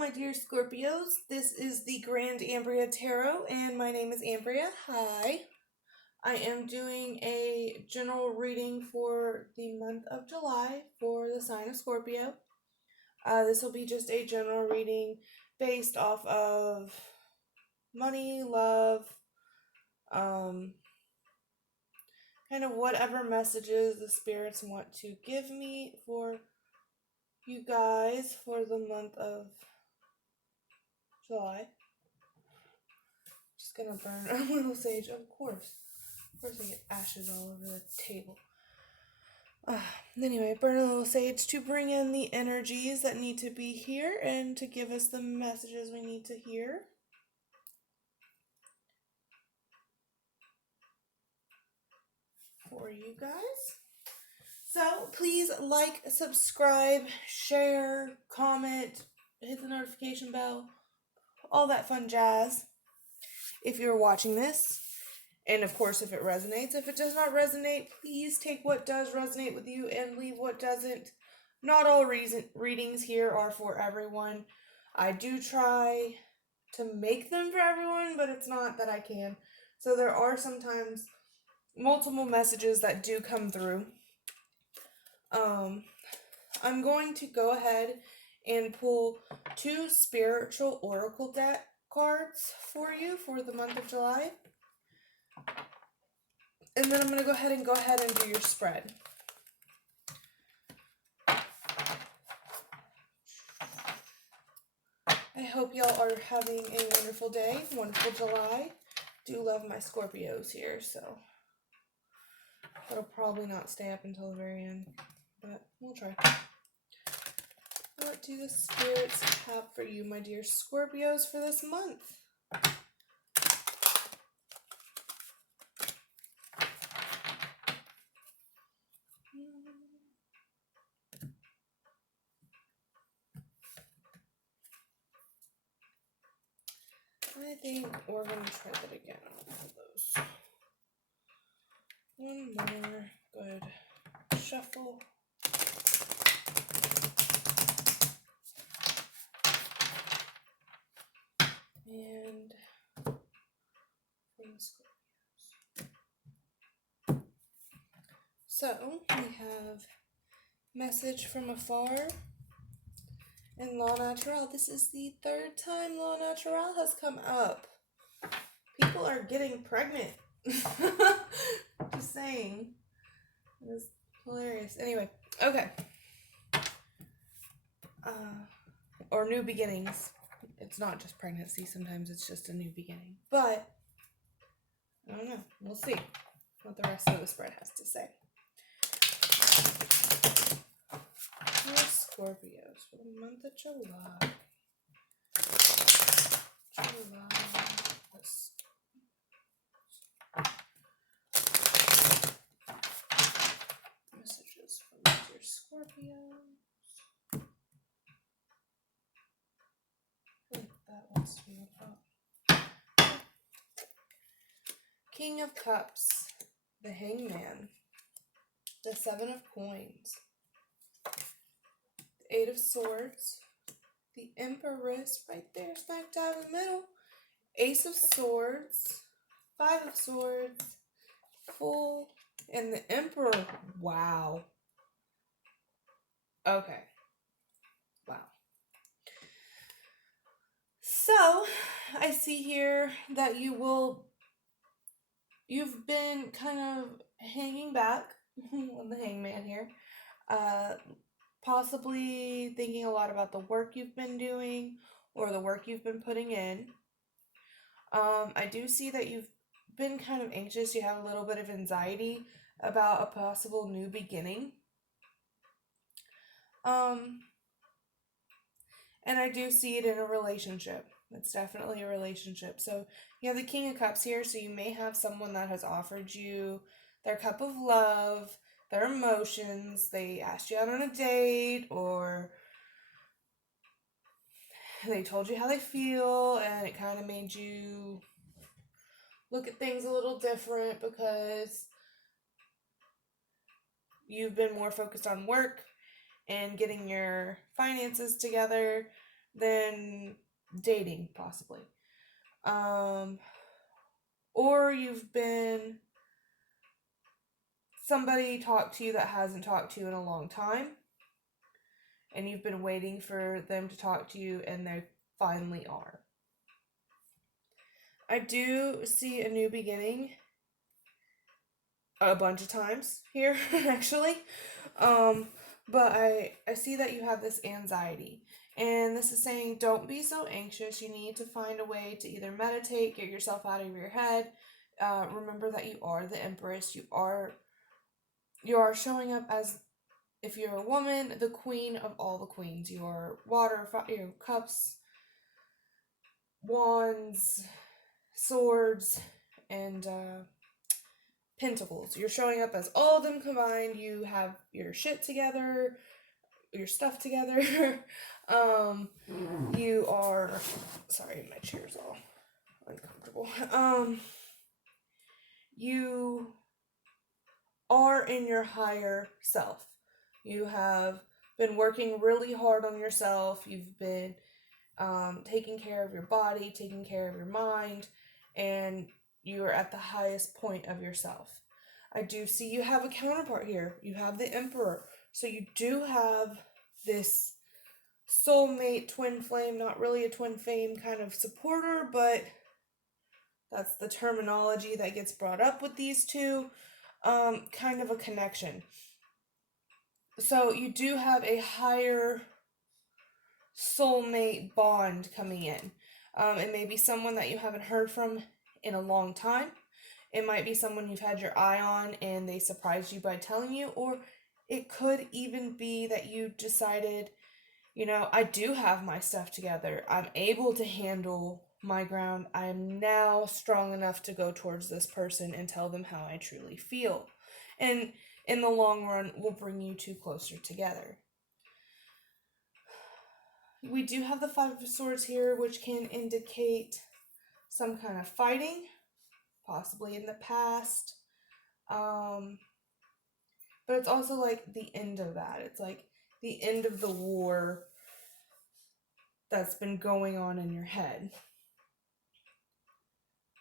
my dear Scorpios. This is the TheGrandAmbreaTarot, and my name is Ambrea. Hi. I am doing a general reading for the month of July for the sign of Scorpio. This will be just a general reading based off of money, love, kind of whatever messages the spirits want to give me for you guys for the month of July. Just gonna burn a little sage, of course. Of course I get ashes all over the table. Anyway, burn a little sage to bring in the energies that need to be here and to give us the messages we need to hear. For you guys. So please like, subscribe, share, comment, hit the notification bell, all that fun jazz if you're watching this. And of course, if it resonates. If it does not resonate, please take what does resonate with you and leave what doesn't. Not all readings here are for everyone. I do try to make them for everyone, but it's not that I can. So there are sometimes multiple messages that do come through. I'm going to go ahead and pull 2 spiritual oracle deck cards for you for the month of July. And then I'm going to go ahead and do your spread. I hope y'all are having a wonderful day, wonderful July. Do love my Scorpios here, so it'll probably not stay up until the very end, but we'll try. What do the spirits have for you, my dear Scorpios, for this month? I think we're going to try that again for those. One more good shuffle. And from the Scorpios. So we have message from afar and Law Natural. This is the 3rd time Law Natural has come up. People are getting pregnant. Just saying. It is hilarious. Anyway, okay. Or new beginnings. It's not just pregnancy. Sometimes it's just a new beginning. But, I don't know. We'll see what the rest of the spread has to say. Scorpios for the month of July. Messages from your Scorpios. I feel like that wants to be the top. King of Cups, the Hangman, the 7 of Coins, the 8 of Swords, the Empress right there, smack dab in the middle, Ace of Swords, 5 of Swords, Fool, and the Emperor. Wow. Okay. Wow. So, I see here that you've been kind of hanging back on the Hangman here. Possibly thinking a lot about the work you've been doing or the work you've been putting in. I do see that you've been kind of anxious. You have a little bit of anxiety about a possible new beginning. And I do see it in a relationship. It's definitely a relationship. So you have the King of Cups here, so you may have someone that has offered you their cup of love, their emotions. They asked you out on a date, or they told you how they feel, and it kind of made you look at things a little different because you've been more focused on work and getting your finances together than dating, possibly. Or you've been, somebody talked to you that hasn't talked to you in a long time, and you've been waiting for them to talk to you, and they finally are. I do see a new beginning a bunch of times here, actually. But I see that you have this anxiety. And this is saying, don't be so anxious. You need to find a way to either meditate, get yourself out of your head. Remember that you are the Empress. You are showing up as, if you're a woman, the queen of all the queens. You are water, cups, wands, swords, and pentacles. You're showing up as all of them combined. You have your shit together, your stuff together. You are, sorry, my chair's all uncomfortable. You are in your higher self. You have been working really hard on yourself. You've been taking care of your body, taking care of your mind, and you are at the highest point of yourself. I do see you have a counterpart here. You have the Emperor. So you do have this soulmate, twin flame, not really a twin flame kind of supporter, but that's the terminology that gets brought up with these two. Kind of a connection. So you do have a higher soulmate bond coming in. It may be someone that you haven't heard from in a long time. It might be someone you've had your eye on and they surprised you by telling you, or it could even be that you decided, I do have my stuff together. I'm able to handle my ground. I am now strong enough to go towards this person and tell them how I truly feel. And in the long run, will bring you two closer together. We do have the Five of Swords here, which can indicate some kind of fighting, possibly in the past. But it's also like the end of that. It's like the end of the war that's been going on in your head.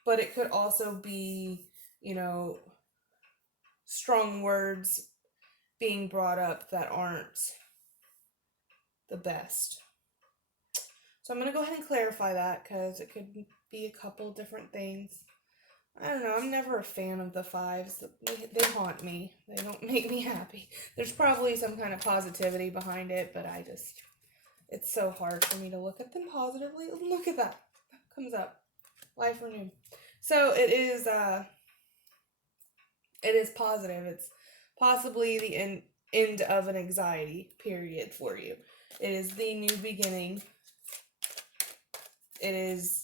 But it could also be, strong words being brought up that aren't the best. So I'm going to go ahead and clarify that because it could be a couple different things. I don't know, I'm never a fan of the fives. They haunt me. They don't make me happy. There's probably some kind of positivity behind it, but it's so hard for me to look at them positively. Look at that. That comes up. Life renewed. So it is positive. It's possibly the end of an anxiety period for you. It is the new beginning. It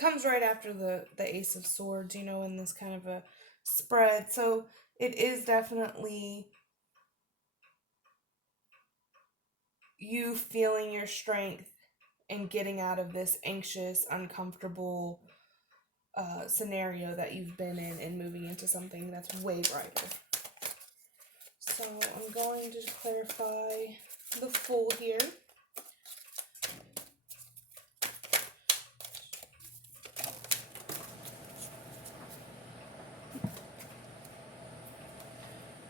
comes right after the Ace of Swords, in this kind of a spread. So it is definitely you feeling your strength and getting out of this anxious, uncomfortable scenario that you've been in and moving into something that's way brighter. So I'm going to clarify the Fool here.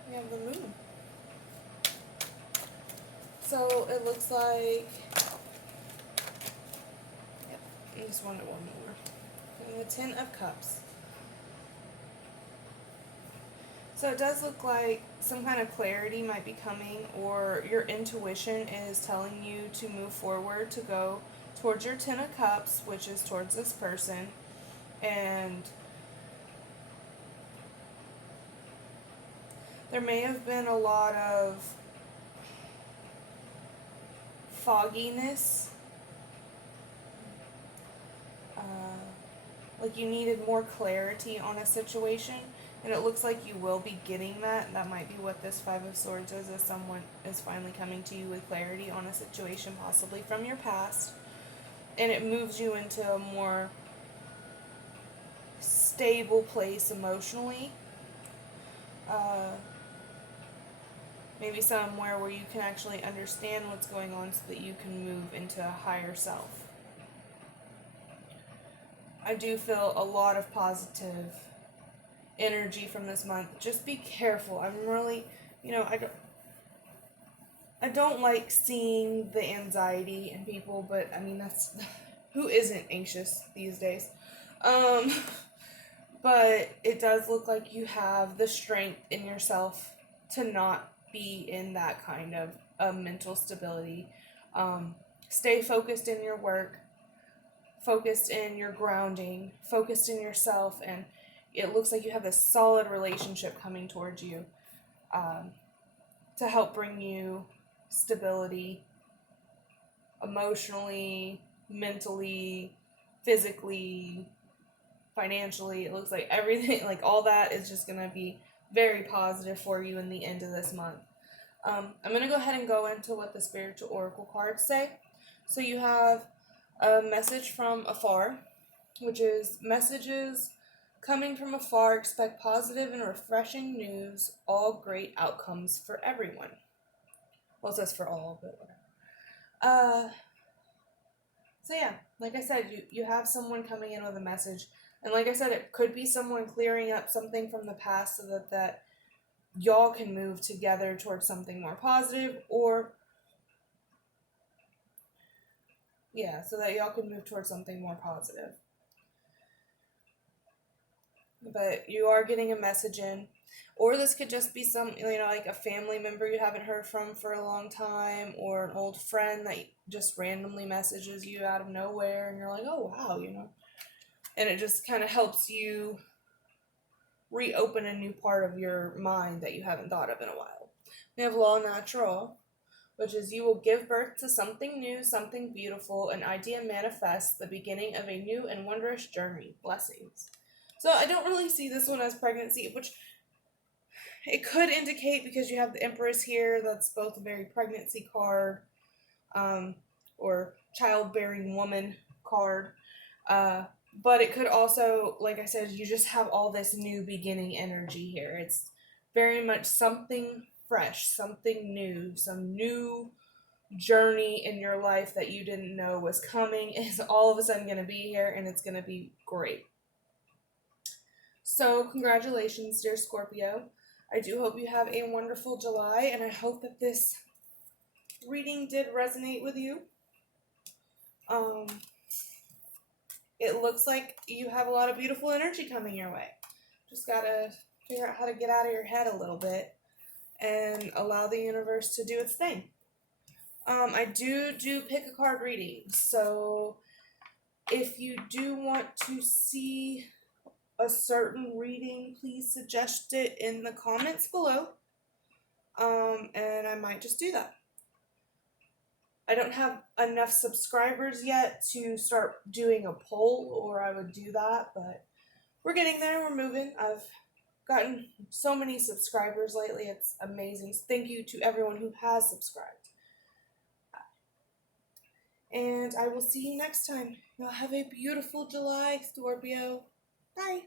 We have the Moon. So it looks like, I just wanted one more. And the Ten of Cups. So it does look like some kind of clarity might be coming, or your intuition is telling you to move forward, to go towards your Ten of Cups, which is towards this person. And there may have been a lot of fogginess. Like you needed more clarity on a situation. And it looks like you will be getting that. That might be what this Five of Swords is someone is finally coming to you with clarity on a situation, possibly from your past. And it moves you into a more stable place emotionally. maybe somewhere where you can actually understand what's going on so that you can move into a higher self. I do feel a lot of positive energy from this month. Just be careful. I'm really, I don't like seeing the anxiety in people, but I mean, that's, who isn't anxious these days? But it does look like you have the strength in yourself to not be in that kind of mental stability. Stay focused in your work, focused in your grounding, focused in yourself, and it looks like you have this solid relationship coming towards you to help bring you stability emotionally, mentally, physically, financially. It looks like everything, like all that is just going to be very positive for you in the end of this month. I'm going to go ahead and go into what the spiritual oracle cards say. So you have a message from afar, which is messages coming from afar, expect positive and refreshing news, all great outcomes for everyone. Well, it says for all, but whatever. So yeah, like I said, you have someone coming in with a message. And like I said, it could be someone clearing up something from the past so that y'all can move together towards something more positive, or so that y'all can move towards something more positive. But you are getting a message in, or this could just be some, like a family member you haven't heard from for a long time, or an old friend that just randomly messages you out of nowhere, and you're like, oh wow, and it just kind of helps you reopen a new part of your mind that you haven't thought of in a while. We have law natural, which is you will give birth to something new, something beautiful, an idea manifests, the beginning of a new and wondrous journey. Blessings. So I don't really see this one as pregnancy, which it could indicate because you have the Empress here. That's both a very pregnancy card, or childbearing woman card. But it could also, like I said, you just have all this new beginning energy here. It's very much something fresh, something new, some new journey in your life that you didn't know was coming is all of a sudden going to be here, and it's going to be great. So congratulations, dear Scorpio. I do hope you have a wonderful July, and I hope that this reading did resonate with you. It looks like you have a lot of beautiful energy coming your way. Just gotta figure out how to get out of your head a little bit and allow the universe to do its thing. I do pick a card readings, so if you do want to see a certain reading, please suggest it in the comments below, and I might just do that. I don't have enough subscribers yet to start doing a poll, or I would do that, but we're getting there, we're moving. I've gotten so many subscribers lately, it's amazing. Thank you to everyone who has subscribed. And I will see you next time. Y'all have a beautiful July, Scorpio. Bye.